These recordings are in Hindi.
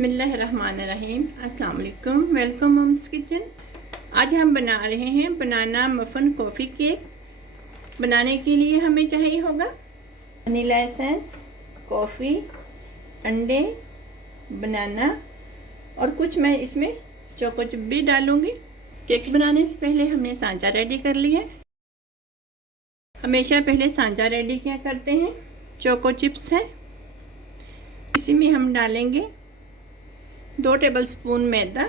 बिस्मिल्लाहिर्रहमानिर्रहीम। अस्सलाम वालेकुम। Welcome mom's kitchen. आज हम बना रहे हैं बनाना मफ़न कॉफ़ी केक। बनाने के लिए हमें चाहिए होगा वनीला एसेंस, कॉफ़ी, अंडे, बनाना और कुछ मैं इसमें चोको चिप भी डालूँगी। केक बनाने से पहले हमने सांचा रेडी कर लिया। हमेशा पहले सांचा रेडी क्या करते हैं, चोको चिप्स है, इसी में हम डालेंगे 2 टेबलस्पून मैदा।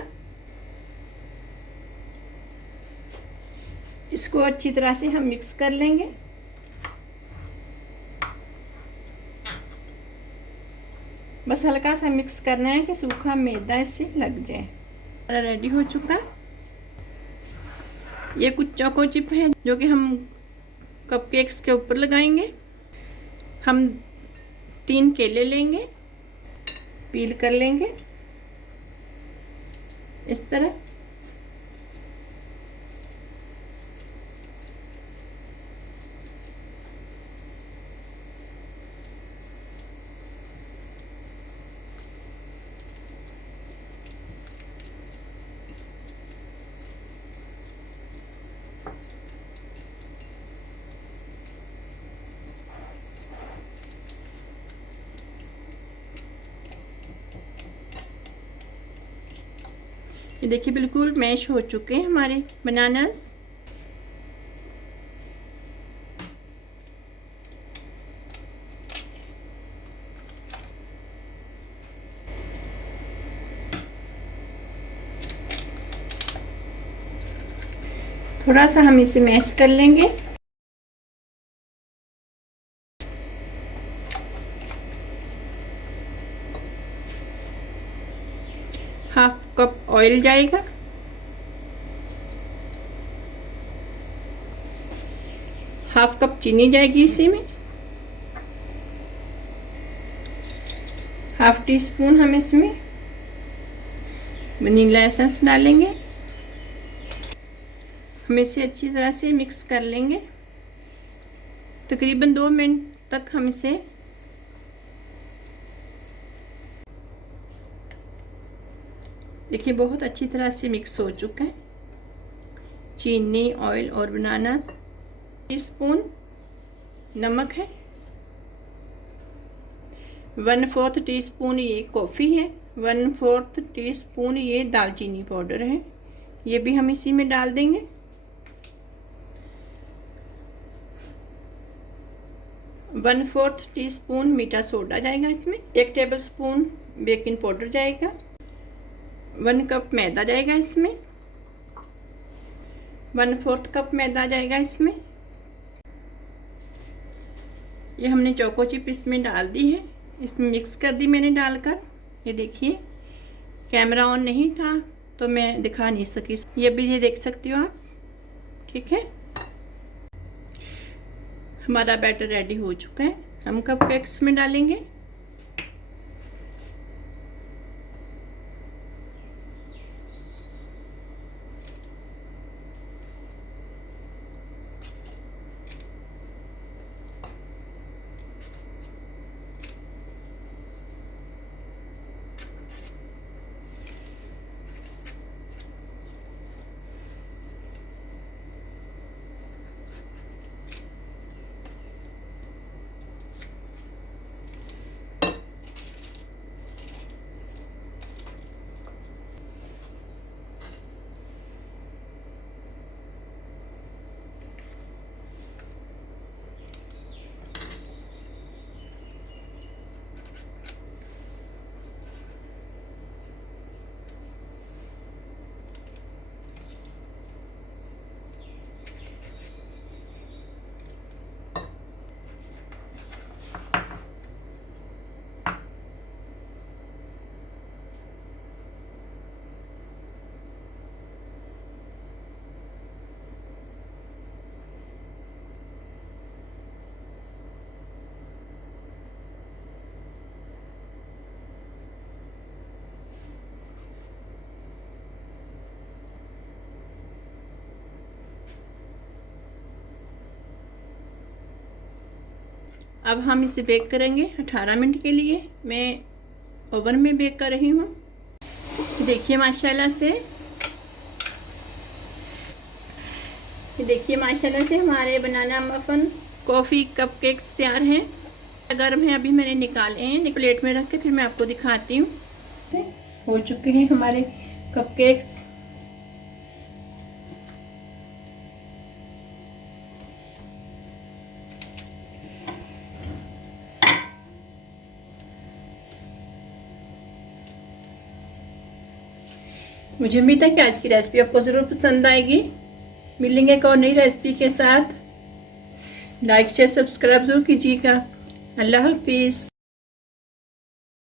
इसको अच्छी तरह से हम मिक्स कर लेंगे। बस हल्का सा मिक्स करना है कि सूखा मैदा इससे लग जाए। रेडी हो चुका। ये कुछ चोको चिप है जो कि हम कपकेक्स के ऊपर लगाएंगे। हम 3 केले लेंगे, पील कर लेंगे इस तरह। ये देखिए बिल्कुल मैश हो चुके हैं हमारे बनानास। थोड़ा सा हम इसे मैश कर लेंगे। हाफ कप ऑयल जाएगा, हाफ कप चीनी जाएगी इसी में, हाफ टी स्पून हम इसमें वनीला एसेंस डालेंगे। हम इसे अच्छी तरह से मिक्स कर लेंगे। तकरीबन 2 मिनट तक हम इसे देखिए बहुत अच्छी तरह से मिक्स हो चुका है। चीनी, ऑयल और बनाना। टीस्पून नमक है, 1/4 टीस्पून ये कॉफ़ी है, 1/4 टीस्पून ये दालचीनी पाउडर है, ये भी हम इसी में डाल देंगे। 1/4 टीस्पून मीठा सोडा जाएगा इसमें, 1 टेबलस्पून बेकिंग पाउडर जाएगा, 1 कप मैदा जाएगा इसमें, 1/4 कप मैदा जाएगा इसमें। ये हमने चोको चिप इसमें डाल दी है, इसमें मिक्स कर दी मैंने डालकर। ये देखिए कैमरा ऑन नहीं था तो मैं दिखा नहीं सकी। ये भी ये देख सकती हो आप। ठीक है, हमारा बैटर रेडी हो चुका है। हम कपकेक्स में डालेंगे। अब हम इसे बेक करेंगे 18 मिनट के लिए। मैं ओवन में बेक कर रही हूँ। देखिए माशाल्लाह से, देखिए माशाल्लाह से हमारे बनाना मफन कॉफ़ी कपकेक्स तैयार हैं। गर्म है, अभी मैंने निकाले हैं, प्लेट में रख के फिर मैं आपको दिखाती हूँ। हो चुके हैं हमारे कपकेक्स। मुझे उम्मीद है कि आज की रेसिपी आपको ज़रूर पसंद आएगी। मिलेंगे एक और नई रेसिपी के साथ। लाइक शेयर सब्सक्राइब जरूर कीजिएगा। अल्लाह हाफिज़।